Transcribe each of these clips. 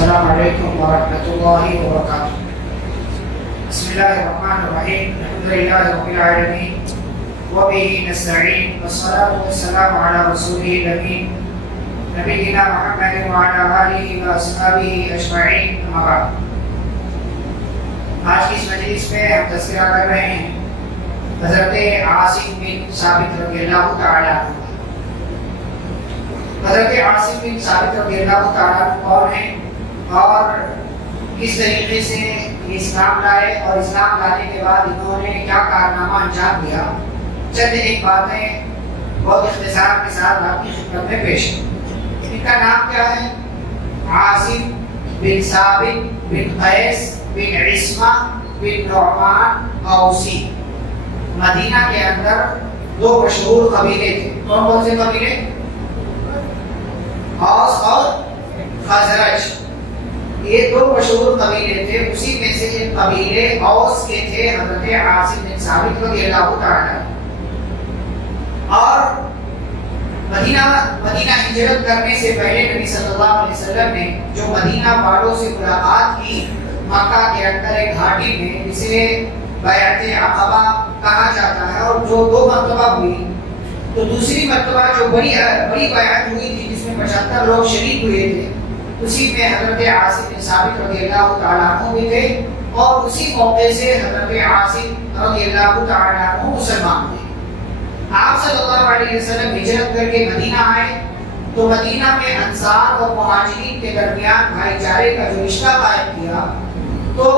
السلام علیکم ورحمۃ اللہ وبرکاتہ. بسم اللہ الرحمن الرحیم. الحمد للہ رب العالمین وبہ نستعین والصلاة والسلام علی رسولہ الامین نبینا محمد وعلی آلہ واصحابہ اجمعین. اما بعد. آج کی اس مجلس میں ہم تذکرہ کر رہے ہیں حضرت عاصم بن ثابت رضی اللہ تعالیٰ عنہ. حضرت عاصم بن ثابت رضی اللہ تعالیٰ عنہ کون ہیں اور کس طریقے سے اسلام لائے اور اسلام لانے کے بعد انہوں نے کیا کارنامہ انجام دیا. چند ایک باتیں بہت اختصار کے ساتھ آپ کی خدمت میں پیش ہیں. ان کا نام کیا ہے؟ عاصم بن ثابت بن قیس بن عصمہ بن نعمان اوسی. مدینہ کے اندر دو مشہور قبیلے تھے. کون کون سے قبیلے؟ اوس اور خزرج. یہ دو مشہور قبیلے تھے. اسی میں سے ایک قبیلے اوس کے تھے حضرت عاصم بن ثابت رضی اللہ تعالی. اور مدینہ ہجرت کرنے سے پہلے نبی صلی اللہ علیہ وسلم نے جو مدینہ والوں سے ملاقات کی مکہ کے اندر ایک گھاٹی میں جسے بیعت عقبہ کہا جاتا ہے, اور جو دو مرتبہ ہوئی, تو دوسری مرتبہ جو بڑی بیعت ہوئی تھی جس میں 75 لوگ شریک ہوئے تھے, اسی میں حضرت عاصم بن ثابت رضی اللہ تعالیٰ عنہ بھی تھے. اور اسی موقع سے حضرت عاصم رضی اللہ تعالیٰ عنہ مسلمان ہوئے. آپ صلی اللہ علیہ وسلم ہجرت کر کے مدینہ آئے تو مدینہ میں انصار اور مہاجرین کے درمیان بھائی چارے کا جو رشتہ قائم کیا, تو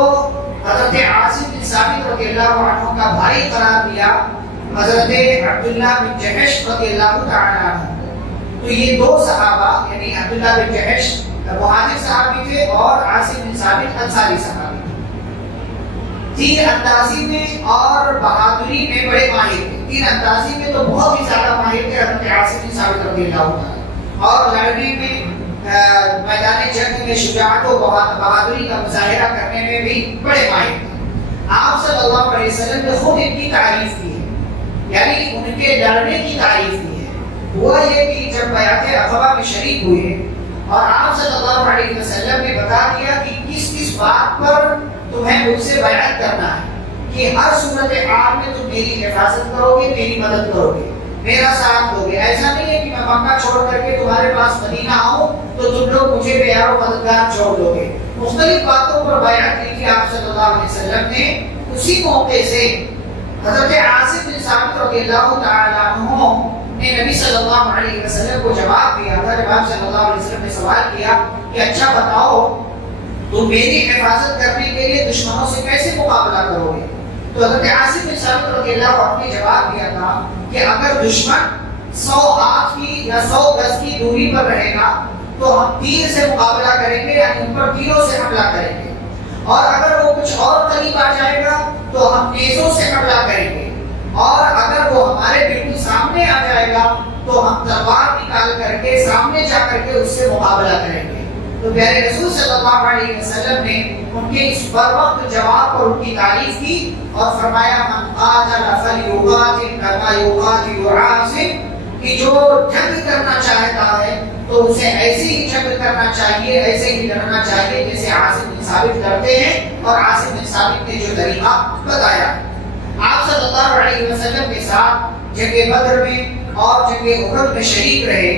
حضرت عاصم بن ثابت رضی اللہ عنہ کا بھائی قرار دیا حضرت عبداللہ بن جحش رضی اللہ تعالیٰ عنہ. تو یہ دو صحابہ یعنی عبداللہ بن جحش مہاجر صحابی تھے اور عاصم بن ثابت انصاری صحابی تھے. تیر اندازی میں اور بہادری میں بڑے ماہر تھے. تیر اندازی میں تو بہت ہی زیادہ ماہر تھے حضرت عاصم بن ثابت رضی اللہ تعالیٰ, اور لڑنے میں میدان جنگ میں شجاعت و بہادری کا مظاہرہ کرنے میں بھی بڑے ماہر تھے. آپ صلی اللہ علیہ وسلم نے خود ان کی تعریف کی ہے, یعنی ان کے لڑنے کی تعریف کی ہے. ہوا یہ کہ جب بیعت عقبہ میں شریک ہوئے اور آپ صلی اللہ علیہ وسلم نے بتا دیا کہ کس کس بات پر تمہیں مجھ سے بیعت کرنا ہے, کہ ہر صورت حال میں تم میری حفاظت کرو گے, میری مدد کرو گے, میرا ساتھ دو گے. ایسا نہیں ہے کہ میں مکہ چھوڑ کر کے تمہارے پاس مدینہ آؤں تو تم لوگ مجھے بے یار و مددگار چھوڑ دو گے. مختلف باتوں پر بیعت کی تھی آپ صلی اللہ علیہ وسلم نے. اسی موقع سے حضرت عاصم بن ثابت رضی اللہ تعالیٰ عنہ نے نبی صلی اللہ علیہ وسلم کو جواب دیا تھا. جب آپ صلی اللہ علیہ وسلم نے سوال کیا کہ اچھا بتاؤ تم میری حفاظت کرنے کے لیے دشمنوں سے کیسے مقابلہ کرو گے, تو حضرت عاصم بن ثابت رضی اللہ عنہ نے جواب دیا تھا کہ اگر دشمن 100 ہاتھ کی یا 100 گز کی دوری پر رہے گا تو ہم تیر سے مقابلہ کریں گے, یعنی ان پر تیروں سے حملہ کریں گے. اور اگر وہ کچھ اور قریب آ جائے گا تو ہم نیزوں سے حملہ کریں گے. اور اگر وہ ہمارے بالکل سامنے آ جائے گا تو ہم تلوار نکال کر کے سامنے جا کر کے اس سے مقابلہ کریں گے. تو پیارے رسول صلی اللہ علیہ وسلم نے ان کے اس بروقت جواب پر ان کی تعریف کی اور فرمایا من قاتل فلیقاتل کما یقاتل عاصم, کہ جو جنگ کرنا چاہتا ہے تو اسے ایسے ہی جنگ کرنا چاہیے, ایسے ہی لڑنا چاہیے جیسے عاصم بن ثابت لڑتے ہیں اور عاصم بن ثابت نے جو طریقہ بتایا. آپ صلی اللہ علیہ وسلم کے ساتھ جنگ بدر میں اور جنگ احد میں شریک رہے,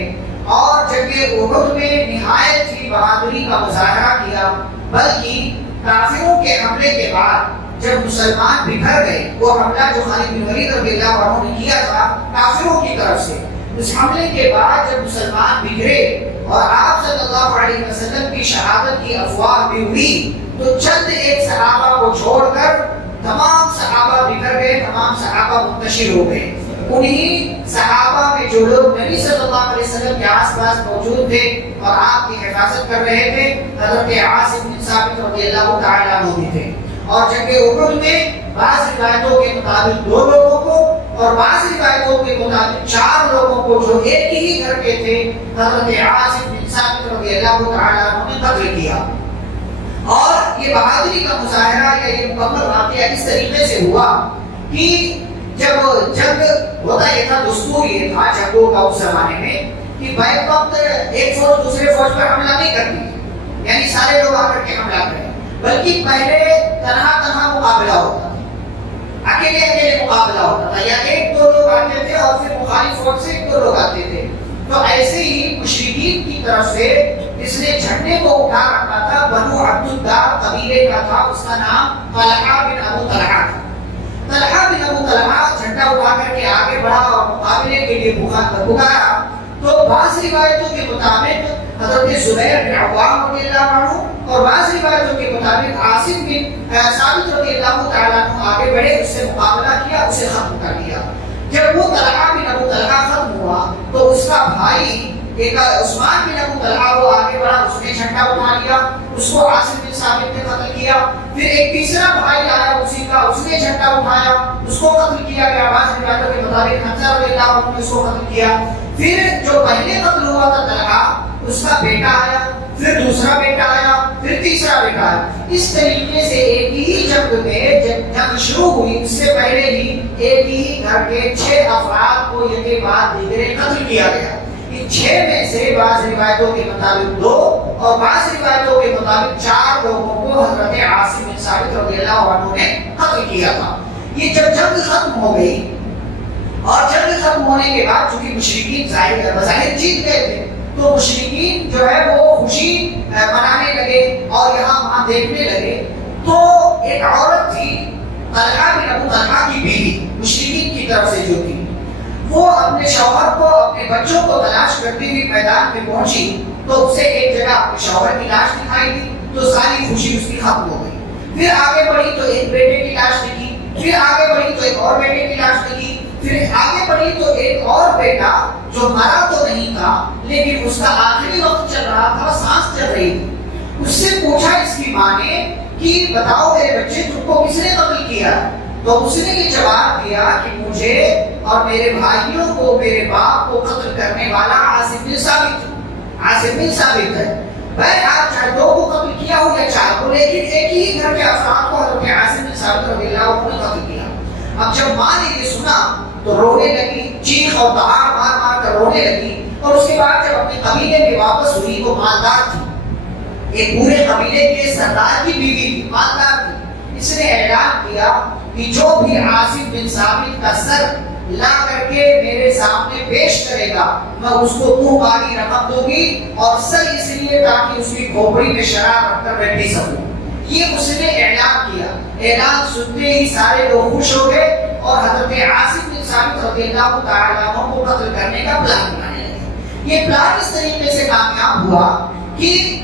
اور جنگ احد میں نہایت ہی بہادری کا مظاہرہ کیا. بلکہ کافروں کے حملے کے بعد جب مسلمان بکھر گئے, وہ حملہ جو خالد بن ولید رضی اللہ عنہ نے کیا تھا کافروں کی طرف سے, اس حملے کے بعد جب مسلمان بکھرے اور آپ صلی اللہ علیہ وسلم کی شہادت کی افواہ بھی ہوئی, تو چند ایک صحابہ کو چھوڑ کر تمام صحابہ بکھر گئے, تمام صحابہ منتشر ہو گئے. انہی صحابہ میں جو لوگ نبی صلی اللہ علیہ وسلم کے آس پاس موجود تھے اور آپ کی حفاظت کر رہے تھے, حضرت عاصم بن ثابت رضی اللہ تعالیٰ عنہ بھی تھے. اور جنگ احد میں بعض روایتوں کے مطابق 2 لوگوں کو اور بعض روایتوں کے مطابق 4 لوگوں کو جو ایک ہی گھر کے تھے حضرت عاصم بن ثابت رضی اللہ تعالیٰ عنہ نے قتل کیا. اور یہ بہادری کا مظاہرہ یا یہ مکمل واقعہ اس طریقے سے ہوا کہ جب جنگ ہوتا یہ تھا, دستور یہ تھا جنگوں کا اس زمانے میں کہ بیک وقت ایک فوج دوسرے فوج پر حملہ نہیں کرتی, یعنی سارے آ کر کے حملہ کریں، بلکہ پہلے تنہا تنہا مقابلہ ہوتا تھا، اکیلے اکیلے مقابلہ ہوتا تھا، یا ایک دو لوگ آتے تھے اور پھر مخالف فوج سے ایک دو لوگ آتے تھے. تو ایسے ہی مشرکین کی طرف سے اس نے جھنڈے کو اٹھا رکھا تھا. بنو عبد الدار قبیلے کا تھا، اس کا نام طلحہ بن ابو طلحہ تھا. طلحہ بن ابو طلحہ جھنڈا اٹھا کر کے آگے بڑھا اور مقابلے کے لیے پکارا. تو بعض روایتوں کے مطابق حضرت زبیر بن عوام رضی اللہ عنہ اور بعض روایتوں کے مطابق عاصم بن ثابت رضی اللہ تعالیٰ عنہ آگے بڑھے، اس سے مقابلہ کیا، اسے ختم کر دیا. جب وہ طلحہ بن ابو طلحہ ختم ہوا تو اس کا بھائی ایک عثمان بن ابو طلحہ وہ آگے بڑھا، اس نے جھنڈا اٹھا لیا، اس کو عاصم بن ثابت نے قتل کیا. پھر ایک تیسرا بھائی آیا اسی کا، اس نے جھنڈا اٹھایا، اس کو قتل کیا گیا. بعض روایتوں کے مطابق حمزہ رضی اللہ عنہ نے اس کو قتل کیا. پھر جو پہلے قتل ہوا تھا طلحہ، اس کا بیٹا آیا، پھر دوسرا بیٹا آیا، پھر تیسرا بیٹا آیا. اس طریقے سے ایک ہی جنگ میں جنگ شروع ہوئی، اس سے پہلے ہی ایک ہی گھر کے 6 افراد کو یہ کے بعد دیگرے قتل کیا گیا. ان 6 میں سے بعض روایتوں کے مطابق 2 اور بعض روایتوں کے مطابق 4 لوگوں کو حضرت عاصم بن ثابت رضی اللہ عنہ نے قتل کیا تھا. یہ جب جنگ ختم ہو گئی اور جنگ ختم ہونے کے بعد چونکہ مشرکین بظاہر جیت گئے تھے، تو مشرکین جو ہے وہ خوشی منانے لگے اور یہاں وہاں دیکھنے لگے. تو ایک عورت تھی طلحہ بن ابو طلحہ کی بیوی، مشرکین کی طرف سے جو تھی، وہ اپنے شوہر کو اپنے بچوں کو تلاش کرتی ہوئی میدان میں پہنچی. تو اسے ایک جگہ اپنے شوہر کی لاش دکھائی دی، تو ساری خوشی اس کی ختم ہو گئی. پھر آگے بڑھی تو ایک بیٹے کی لاش دکھی، پھر آگے بڑھی تو ایک اور بیٹے کی لاش دکھی، پھر آگے بڑھی تو ایک اور بیٹا جو مرا تو نہیں تھا لیکن اس کا آخری وقت چل رہا تھا، سانس چل رہی تھی. اس سے پوچھا اس کی ماں نے کہ بتاؤ میرے بچے تم کو کس نے قتل کیا؟ تو اس نے یہ جواب دیا کہ مجھے اور میرے بھائیوں کو، میرے باپ کو قتل کرنے والا عاصم بن ثابت ہے. بہرحال چاہے 2 کو قتل کیا ہو یا 4 کو، لیکن ایک ہی گھر کے افراد کو حضرت عاصم بن ثابت رضی اللہ عنہ نے قتل کیا. اب جب ماں نے یہ سنا تو رونے لگی، چیخ اور دہاڑ مار مار کر رونے لگی. اور اس کے بعد جب اپنے قبیلے میں واپس ہوئی، وہ مالدار تھی، ایک پورے قبیلے کے سردار کی بیوی تھی، مالدار تھی. اس نے اعلان کیا کہ جو بھی عاصم بن ثابت کا سر لا کر کے میرے سامنے پیش کرے گا، میں اس کو منہ باری رقم دوں گی، اور سر اس لیے تاکہ اس کی کھوپڑی میں شراب رکھ کر میں پی سکوں. یہ اس نے اعلان کیا. اعلان سنتے ہی سارے لوگ خوش ہو گئے اور حضرت عاصم بن ثابت رضی اللہ تعالیٰ عنہ کو قتل کرنے کا پلان بنانے لگے. یہ پلان اس طریقے سے کامیاب ہوا کہ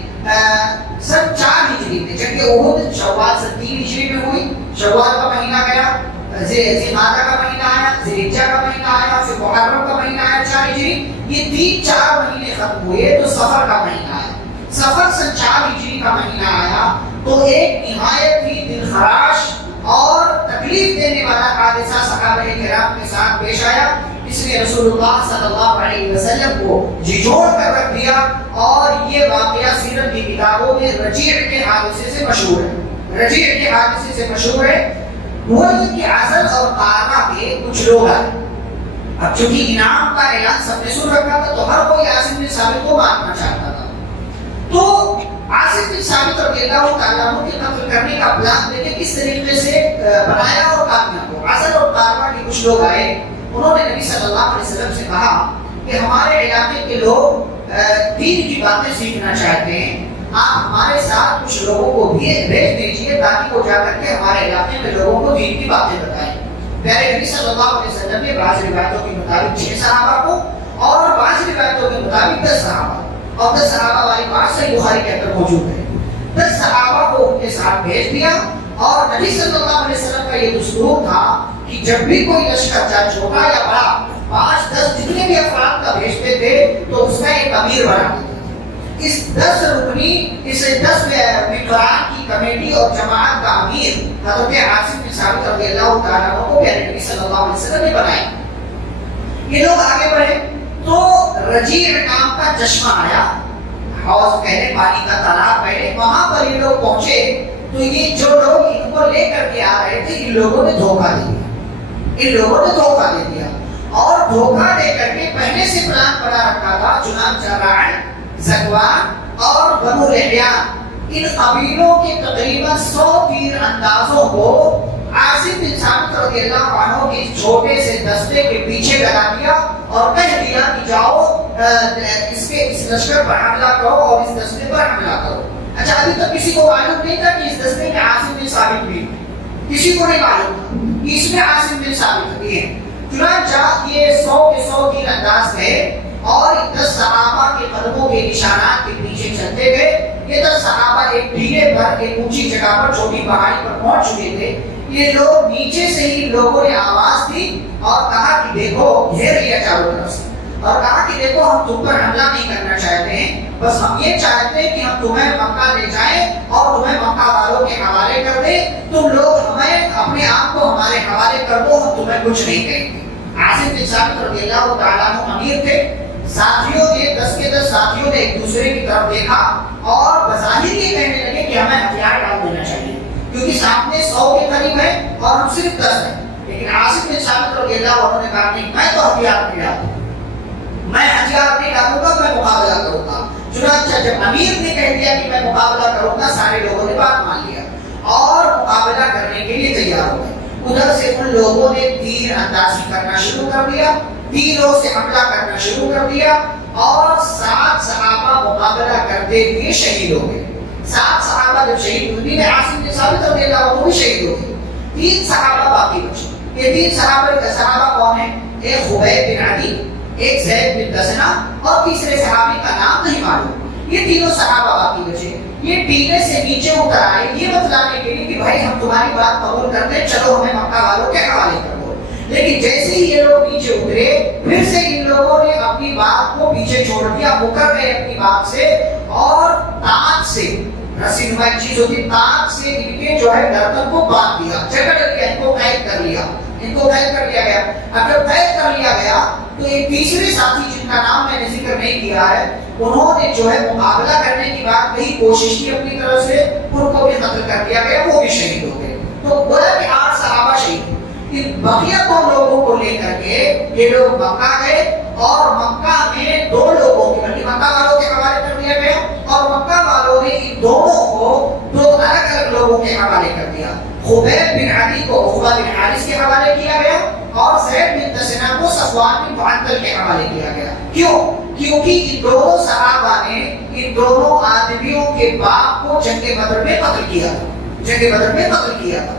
سن 4 ہجری میں جنگ احد شوال سن 3 ہجری میں ہوئی. شوال کا مہینہ گیا، ذی-القعدہ کا مہینہ آیا، ذی-الحجہ کا مہینہ آیا، پھر محرم کا مہینہ آیا 4 ہجری. یہ 3-4 مہینے ختم ہوئے تو صفر کا مہینہ آیا. صفر سن 4 ہجری کا مہینہ آیا تو ایک نہایت ہی دلخراش اور تکلیف دینے والا حادثہ صحابہ کرام کے ساتھ پیش آیا. اس نے رسول اللہ صلی اللہ علیہ وسلم کو جھنجھوڑ کر رکھ دیا، اور یہ واقعہ سیرت کی کتابوں میں رجیع کے حادثے سے مشہور ہے. رجیع کے حادثے سے مشہور ہے. ملک کے عزل اور قارہ کے کچھ لوگ آئے. اب چونکہ انعام کا اعلان سب نے سن رکھا تھا تو ہر کوئی عاصم بن ثابت کو مارنا چاہتا تھا. تو عاصم بن ثابت رضی اللہ تعالیٰ عنہ کے قتل کرنے کا پلان دیکھیں کس طریقے سے بنایا اور کامیاب ہوا. عزل اور قارہ کے کچھ لوگ آئے، انہوں نے نبی صلی اللہ علیہ وسلم سے کہا کہ ہمارے علاقے کے لوگ دین کی باتیں سیکھنا چاہتے ہیں، آپ ہمارے ساتھ کچھ لوگوں کو بھی بھیج دیجیے تاکہ وہ جا کر کے ہمارے علاقے میں لوگوں کو دین کی باتیں بتائیں. پیارے نبی صلی اللہ علیہ وسلم نے بعض روایتوں کے مطابق 6 صحابہ کو اور بعض روایتوں کے مطابق 10 صحابہ، اور 10 صحابہ والی بات صحیح بخاری کے اندر موجود ہے. 10 صحابہ کو ان کے ساتھ بھیج دیا، اور نبی صلی اللہ علیہ وسلم کا یہ دستور تھا کہ جب بھی کوئی لشکر چاہے چھوٹا یا بڑا 5-10 جتنے بھی افراد کا بھیجتے تھے تو اس کا ایک امیر بنا دیتے تھے. اس 10 رکنی، اس 10 ممبران کی کمیٹی اور جماعت کا امیر حضرت عاصم بن ثابت رضی اللہ تعالیٰ عنہ کو پیارے نبی صلی اللہ علیہ وسلم نے بنایا. یہ لوگ آگے بڑھے تو رجیع نام کا چشمہ آیا، حوض کہنے پانی کا تالاب پہلے، وہاں پر یہ لوگ پہنچے تو یہ جو لوگ ان کو لے کر کے آ رہے تھے ان لوگوں نے دھوکہ دے دیا. ان لوگوں نے دھوکہ دے دیا اور دھوکہ دے کر کے پہلے سے پلان بنا رکھا تھا. چنانچہ رعل، زکوان اور بنو لحیان ان قبیلوں کے تقریباً 100 تیر اندازوں کو عاصم بن ثابت رضی اللہ عنہ کے چھوٹے سے دستے کے پیچھے لگا دیا اور کہہ دیا کہ جاؤ اس لشکر پر حملہ کرو اور اس دستے پر حملہ کرو. اچھا ابھی تک کسی کو معلوم نہیں تھا کہ اس دستے میں عاصم بن ثابت بھی ہے, کسی کو نہیں معلوم تھا کہ اس میں عاصم بن ثابت بھی ہے. چنانچہ یہ 100 کے 100 تیر انداز گئے اور 10 صحابہ کے قدموں کے نشانات کے پیچھے چلتے گئے. یہ 10 صحابہ ایک ڈھیلے پر ایک اونچی جگہ پر چھوٹی پہاڑی پر پہنچ چکے تھے. یہ لوگ نیچے سے ہی لوگوں نے آواز دی اور کہا کہ دیکھو, گھیر لیا چاروں طرف سے اور کہا کہ دیکھو ہم تم پر حملہ نہیں کرنا چاہتے ہیں, بس ہم یہ چاہتے ہیں کہ ہم تمہیں مکہ لے جائیں اور تمہیں مکہ والوں کے حوالے کر دیں. تم لوگ ہمیں اپنے آپ کو ہمارے حوالے کر دو, ہم تمہیں کچھ نہیں کہیں گے. عاصم بن ثابت رضی اللہ تعالیٰ عنہ امیر تھے. ساتھیوں نے 10 کے 10 ساتھیوں نے ایک دوسرے کی طرف دیکھا اور بظاہر یہ کہنے لگے کہ ہمیں ہتھیار ڈال دینا چاہیے کیونکہ سامنے 100 کے قریب ہے اور ہم صرف 10 ہیں. لیکن عاصم بن ثابت رضی اللہ عنہ نے کہا نہیں, میں تو ہتھیار نہیں ڈالوں, میں ہتھیار نہیں ڈالوں گا, میں مقابلہ کروں گا. چنانچہ جب امیر نے کہہ دیا کہ میں مقابلہ کروں گا, سارے لوگوں نے بات مان لیا اور مقابلہ کرنے کے لیے تیار ہو گئے. ادھر سے ان لوگوں نے تیر اندازی کرنا شروع کر دیا, تیروں سے حملہ کرنا شروع کر دیا اور 7 صحابہ مقابلہ کرتے ہوئے شہید ہو گئے. 7 صحابہ جب شہید ہوئے, میں عاصم بن ثابت رضی اللہ عنہ بھی شہید ہو گئے. 3 صحابہ باقی بچے. یہ 3 صحابہ کون ہیں؟ ایک خبیب بن عدی, ایک زید بن دسنہ اور تیسرے صحابی کا نام نہیں معلوم. یہ تینوں صحابہ باقی بچے. یہ ٹیلے سے نیچے اتر آئے یہ بتلانے کے لیے کہ بھائی ہم تمہاری بات قبول کرتے ہیں, چلو ہمیں مکہ والوں کے حوالے کر دو. لیکن جیسے ہی یہ لوگ نیچے اترے, پھر سے ان لوگوں نے اپنی بات کو پیچھے چھوڑ دیا, مکر گئے اپنی بات سے اور تاج سے, رسی نما چیز ہوتی, تاج سے ان کے جو ہے گردن کو باندھ دیا, جکڑ لیا, ان کو قید کر لیا, ان کو قید کر لیا گیا. اب جب قید کر لیا گیا تو ایک تیسرے ساتھی جن کا نام میں نے ذکر نہیں کیا ہے, انہوں نے جو ہے مقابلہ کرنے کی بات کہی, کوشش کی اپنی طرف سے, ان کو بھی قتل کر دیا گیا, وہ بھی شہید ہو گئے. تو گویا کہ 8 صحابہ شہید. ان بقیہ 2 لوگوں کو لے کر کے یہ لوگ مکہ گئے اور مکہ میں 2 لوگوں کے بلکہ مکہ والوں کے حوالے کر دیا گیا اور مکہ والوں نے ان دونوں کو 2 الگ الگ لوگوں کے حوالے کر دیا. خبیب بن عدی کو عقبہ بن حارث کے حوالے کیا گیا اور زید بن دسنہ کو صفوان بن معطل کے حوالے کیا گیا. کیوں؟ کیونکہ ان دونوں صحابہ نے ان دونوں آدمیوں کے باپ کو جنگ بدر میں قتل کیا تھا, جنگ بدر میں قتل کیا تھا.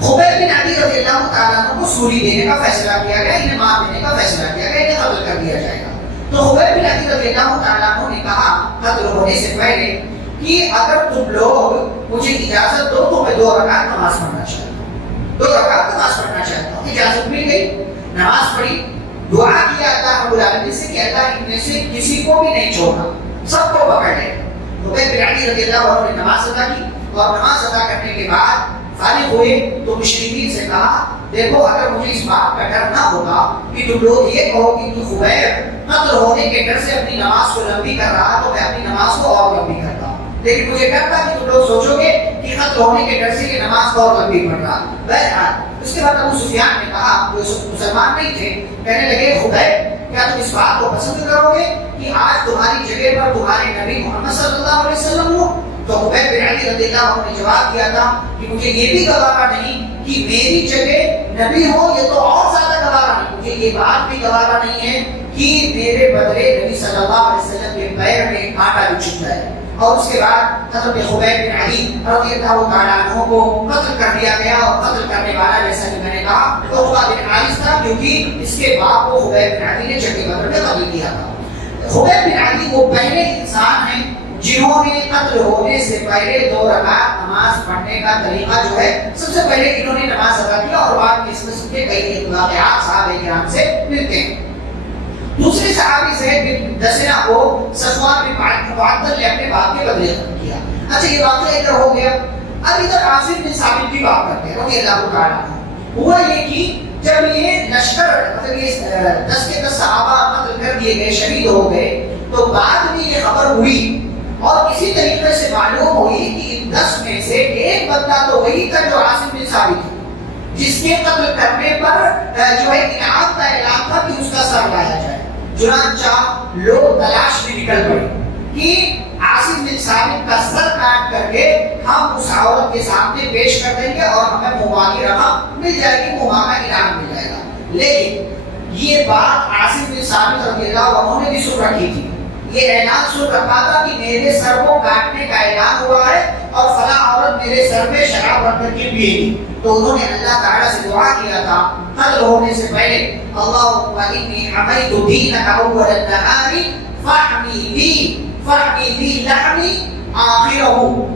خبیب بن عدی رضی اللہ تعالیٰ عنہ کو سولی دینے کا فیصلہ کیا گیا, انہیں مار دینے کا فیصلہ کیا گیا, انہیں قتل کر دیا جائے گا. تو خبیب بن عدی رضی اللہ تعالیٰ عنہ نے کہا قتل ہونے سے پہلے کہ اگر تم لوگ مجھے اجازت دو تو میں 2 رکعت نماز پڑھنا چاہتا ہوں, 2 رکعت نماز پڑھنا چاہتا ہوں. اجازت مل گئی, نماز پڑھی, دعا کیا اللہ رب العالمین سے کہ اللہ ان میں سے کسی کو بھی نہیں چھوڑنا, سب کو پکڑ لے. خبیب بن عدی رضی اللہ عنہ نے نماز ادا کی اور نماز ادا کرنے کے بعد فارغ ہوئے تو مشرکین سے کہا دیکھو اگر مجھے اس بات کا ڈر نہ ہوتا کہ تم لوگ یہ کہو کہ تو خبیب قتل ہونے کے ڈر سے اپنی نماز کو لمبی کر رہا تو میں اپنی نماز کو اور لمبی کرتا, لیکن مجھے ڈر تھا کہ تم لوگ سوچو گے کہ قتل ہونے کے ڈر سے یہ نماز کو اور لمبی پڑھ رہا. بہرحال اس کے بعد ابو سفیان نے کہا, جو مسلمان نہیں تھے, کہنے لگے خبیب کیا تم اس بات کو پسند کرو گے کہ آج تمہاری جگہ پر تمہارے نبی محمد صلی اللہ علیہ وسلم ہو؟ تو خبیب بن عدی رضی اللہ عنہ نے جواب دیا تھا کہ مجھے یہ بھی گوارا نہیں کہ میری جگہ نبی ہو, یہ تو اور زیادہ گوارا نہیں, مجھے یہ بات بھی گوارا نہیں ہے کہ میرے بدلے نبی صلی اللہ علیہ وسلم کے پیر میں کانٹا بھی چبھ جائے. اور اس کے بعد حضرت خبیب بن عدی رضی اللہ تعالیٰ عنہ کو قتل کر دیا گیا اور قتل کرنے والا جیسا کہ میں نے کہا عقبہ بن حارث تھا, کیونکہ اس کے باپ کو خبیب بن عدی نے جنگ بدر میں قتل کیا تھا. خبیب بن عدی وہ پہلے انسان ہیں جنہوں نے قتل ہونے سے پہلے 2 رکعت نماز پڑھنے کا طریقہ جو ہے سب سے پہلے انہوں نے نماز ادا کیا اور بعد میں اس قسم کے کئی واقعات صحابہ کرام سے ملتے ہیں. دوسرے صحابی زید بن دسنہ کو صفوان بن معطل نے اپنے باپ کے بدلے قتل کیا. اچھا یہ واقعہ ادھر ہو گیا. اب ادھر عاصم بن ثابت کی بات کرتے ہیں رضی اللہ تعالیٰ عنہ. ہوا یہ کہ جب یہ لشکر مطلب یہ 10 کے 10 صحابہ قتل کر دیے گئے, شہید ہو گئے, تو بعد میں یہ خبر ہوئی اور اسی طریقے سے معلوم ہوئی کہ ان 10 میں سے ایک بندہ تو وہی تھا جو عاصم بن ثابت تھا, جس کے قتل کرنے پر جو ہے انعام کا اعلان تھا کہ اس کا سر لایا جائے. چنانچہ لوگ تلاش میں نکل پڑے کہ عاصم بن ثابت کا سر بیان کر کے ہم اس عورت کے سامنے پیش کر دیں گے اور ہمیں ممالی رقم مل جائے گی، ممانا انعام مل جائے گا۔ لیکن یہ بات عاصم بن ثابت رضی اللہ عنہ نے بھی سن رکھی تھی، یہ اعلان سن رکھا تھا کہ میرے سر کو کاٹنے کا اعلان ہوا ہے اور فلاں عورت میرے سر میں شراب رکھ کر کے پیے گی۔ تو انہوں نے اللہ تعالیٰ سے دعا کیا تھا قتل ہونے سے پہلے، اللہم انی حمیت دینک اول النہار فاحمی لی لحمی آخرہ،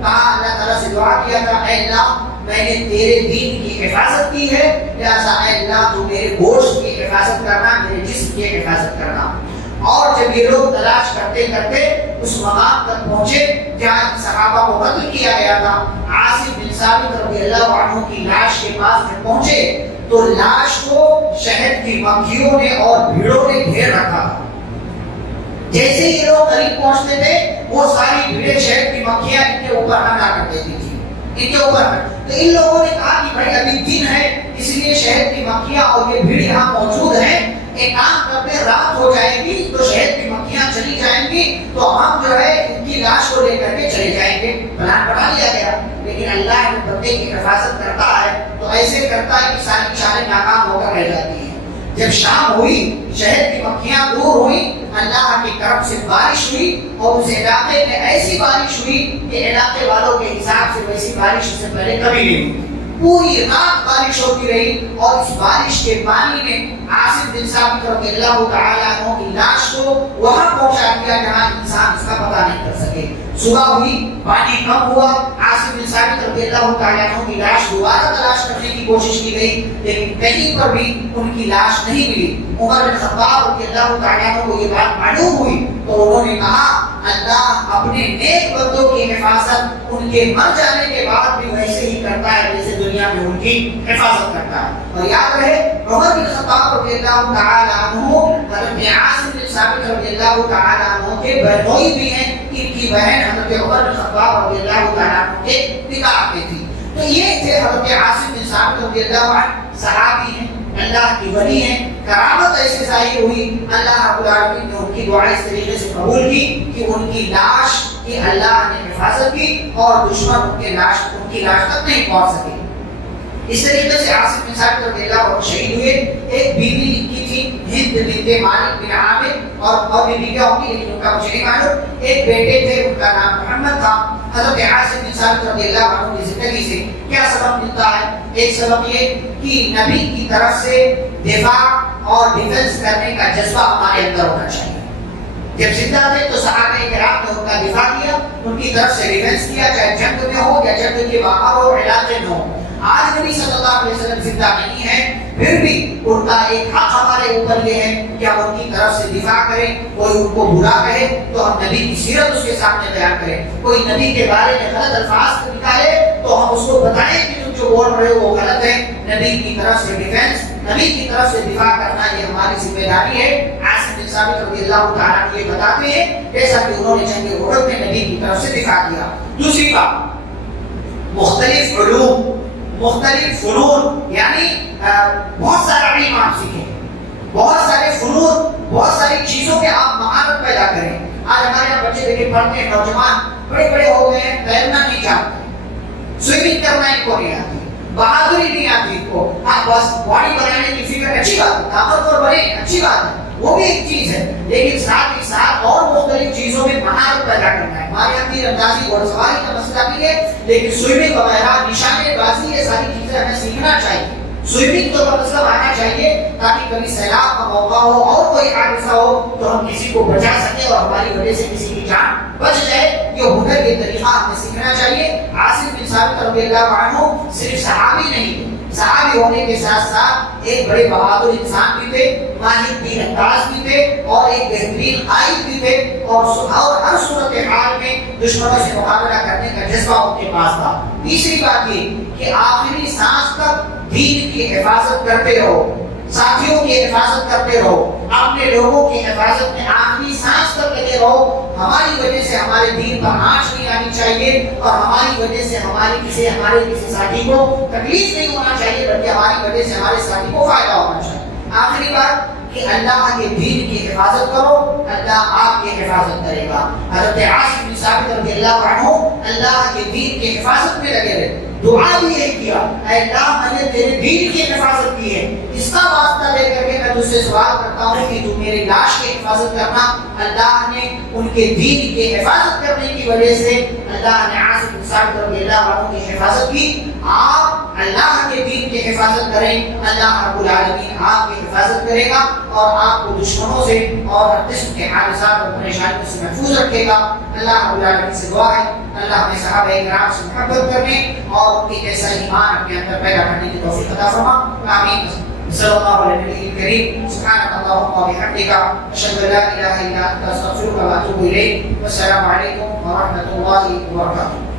کہا اللہ تعالیٰ سے دعا کیا تھا اے اللہ میں نے تیرے دین کی حفاظت کی ہے، لہذا اے اللہ تو میرے گوشت کی حفاظت کرنا، میرے جسم کی حفاظت کرنا۔ اور جب یہ لوگ تلاش کرتے کرتے اس مقام تک پہنچے جہاں صحابہ کو قتل کیا گیا تھا، عاصم بن ثابت رضی اللہ عنہ کی لاش کے پاس جب پہنچے تو لاش کو شہد کی مکھیوں نے اور بھیڑوں نے گھیر رکھا۔ جیسے یہ لوگ قریب پہنچتے تھے وہ ساری بھیڑیں شہد کی مکھیاں ان کے اوپر حملہ کر دیتی تھی، ان کے اوپر۔ تو ان لوگوں نے کہا کہ بھائی ابھی دن ہے اس لیے شہد کی مکھیاں اور یہ بھیڑ یہاں موجود ہیں، ایک کام کرتے رات ہو جائے گی تو شہد کی مکھیاں چلی جائیں گی تو ہم جو ہے ان کی لاش کو لے کر کے چلے جائیں گے۔ پلان بنا لیا گیا، لیکن اللہ نے بندے کی حفاظت کرتا ہے تو ایسے کرتا ہے کہ ساری چالیں ناکام ہو کر رہ جاتی ہیں۔ جب شام ہوئی شہد کی مکھیاں دور ہوئی، اللہ کی طرف سے بارش ہوئی اور اس علاقے میں ایسی بارش ہوئی کہ علاقے والوں کے حساب سے ویسی بارش سے پہلے کبھی نہیں ہوئی۔ پوری رات بارش ہوتی رہی اور اس بارش کے پانی نے عاصم بن ثابت رضی اللہ تعالیٰ عنہ کی لاش کو وہاں پہنچا دیا جہاں انسان اس کا پتہ نہیں کر سکے۔ صبح ہوئی، پانی کم ہوا، عاصم بن ثابت رضی اللہ تعالیٰ عنہ کی لاش دوبارہ تلاش کرنے کی کوشش کی گئی لیکن کہیں پر بھی ان کی لاش نہیں ملی۔ عمر بن خطاب رضی اللہ تعالیٰ عنہ کو یہ بات معلوم ہوئی تو انہوں نے کہا اللہ اپنے نیک بندوں کی حفاظت ان کے مر جانے کے بعد بھی ویسے ہی کرتا ہے جیسے دنیا میں ان کی حفاظت کرتا ہے۔ اور یاد رہے عمر بن خطاب رضی اللہ تعالیٰ عنہ حضرت عاصم بن ثابت رضی اللہ تعالیٰ عنہ کے بہنوئی بھی ہیں، ان کی بہن حضرت عمر بن خطاب رضی اللہ تعالیٰ عنہ کے نکاح میں تھی۔ تو یہ تھے حضرت عاصم بن ثابت رضی اللہ عنہ، صحابی ہیں، اللہ کی ولی ہیں، کرامت ایسے ظاہر ہوئی، اللہ رب العالمین نے ان کی دعا اس طریقے سے قبول کی کہ ان کی لاش کی اللہ نے حفاظت کی اور دشمن ان کی لاش تک نہیں پہنچ سکے۔ اس طریقے سے عاصم بن ثابت رضی اللہ عنہ شہید ہوئے۔ ایک بیوی ان کی تھی ہند بنت مالک بن عامر، اور بیوی کیا ہوگی لیکن ان کا مجھے نہیں معلوم۔ ایک بیٹے تھے ان کا نام محمد تھا۔ حضرت عاصم بن ثابت رضی اللہ عنہ کی زندگی سے کیا سبق ملتا ہے؟ ایک سبق یہ کہ نبی کی طرف سے دفاع اور ڈیفنس کرنے کا جذبہ ہمارے اندر ہونا چاہیے۔ جب زندہ تھے تو صحابہ کرام نے ان کا دفاع کیا، ان کی طرف سے ڈیفنس کیا، چاہے جنگ میں ہو یا جنگ کے باہر ہو، علاقے میں ہو۔ آج نبی صلی اللہ علیہ وسلم زندہ نہیں ہے پھر بھی ان کا ایک حق ہمارے اوپر یہ ہے کہ ہم ان کی طرف سے دفاع کریں۔ کوئی ان کو برا کہے تو ہم نبی کی سیرت اس کے سامنے بیان کریں، کوئی نبی کے بارے میں غلط الفاظ نکالے تو ہم اس کو بتائیں کہ تم جو بول رہے ہو وہ غلط ہے۔ نبی کی طرف سے ڈیفنس، نبی کی طرف سے دفاع کرنا یہ ہماری ذمہ داری ہے۔ عاصم بن ثابت رضی اللہ تعالیٰ عنہ یہ بتاتے ہیں جیسا کہ انہوں نے جنگ احد میں نبی کی طرف سے دفاع کیا۔ دوسری بات، مختلف علوم، مختلف فنون، یعنی بہت سارا علم آپ سیکھیں، بہت سارے فنون، بہت ساری چیزوں کے آپ مہارت پیدا کریں۔ آج ہمارے یہاں بچے دیکھیں پڑھتے ہیں، نوجوان بڑے بڑے ہو گئے ہیں، تیرنا نہیں جانتے، سوئمنگ کرنا ان کو نہیں آتی، بہادری نہیں آتی ان کو۔ ہاں بس باڈی بنانے کی فکر اچھی بات ہے، طاقتور بنے اچھی بات ہے، وہ بھی ایک چیز ہے، لیکن ساتھ ہی ساتھ اور مختلف چیزوں میں مہارت پیدا کرنا ہے۔ ہمارے یہاں تیر اندازی، گھوڑ سواری کا مسئلہ بھی ہے، لیکن سوئمنگ وغیرہ، نشانے بازی، یہ ساری چیزیں ہمیں سیکھنا چاہیے۔ سوئمنگ تو مطلب آنا چاہیے تاکہ کبھی سیلاب کا موقع ہو اور کوئی حادثہ ہو تو ہم کسی کو بچا سکیں اور ہماری وجہ سے کسی کی جان بچ جائے۔ یہ ہنر، یہ طریقہ ہمیں سیکھنا چاہیے۔ عاصم بن ثابت رضی اللہ عنہ صرف صحابی نہیں، صحابی ہونے کے ساتھ ساتھ ایک بڑے بہادر انسان بھی تھے، ماہر تیر انداز بھی تھے اور ایک بہترین قائد بھی تھے، اور ہر صورت حال میں دشمنوں سے مقابلہ کرنے کا جذبہ ان کے پاس تھا۔ تیسری بات یہ کہ آخری سانس تک دین کی حفاظت کرتے رہو، ساتھیوں کی حفاظت کرتے رہو، اپنے لوگوں کی حفاظت میں آخری سانس تک لگے رہو۔ ہماری وجہ سے ہمارے دین پر آنچ نہیں آنی چاہیے اور ہماری وجہ سے ہمارے کسی ساتھی کو تکلیف نہیں ہونا چاہیے، بلکہ ہماری وجہ سے ہمارے ساتھی کو فائدہ ہونا چاہیے۔ آخری بات کہ اللہ کے دین کی حفاظت کرو، اللہ آپ کی حفاظت کرے گا۔ حضرت عاصم بن ثابت رضی اللہ عنہ اللہ کے حفاظت میں لگے رہے. دعا بھی یہی کیا, اے اللہ میں نے تیرے دین کی حفاظت کی ہے, اس کا واسطہ لے کر کے میں تجھ سے سوال کرتا ہوں کہ تو میری لاش کی حفاظت کرنا. اللہ نے ان کے دین کی حفاظت کرنے کی وجہ سے اللہ نے عاصم بن ثابت رضی اللہ عنہ کی حفاظت کی. آپ اللہ کے دین کی حفاظت کریں, اللہ رب العالمین آپ کی حفاظت کرے گا اور آپ کو دشمنوں سے اور ہر قسم کے حادثات اور پریشانیوں سے محفوظ رکھے گا. اللہ رب العالمین سے دعا ہے اللہ ہمیں صحابہ کرام سے محبت کرنے اور ان کے جیسا ایمان اپنے اندر پیدا کرنے کی توفیق عطا فرما. آمین. صلی اللہ علیہ نبی کریم. سبحانک اللہم و بحمدک, اشہد ان لا الہ الا انت, استغفرک و اتوب الیک. والسلام علیکم ورحمۃ اللہ وبرکاتہ.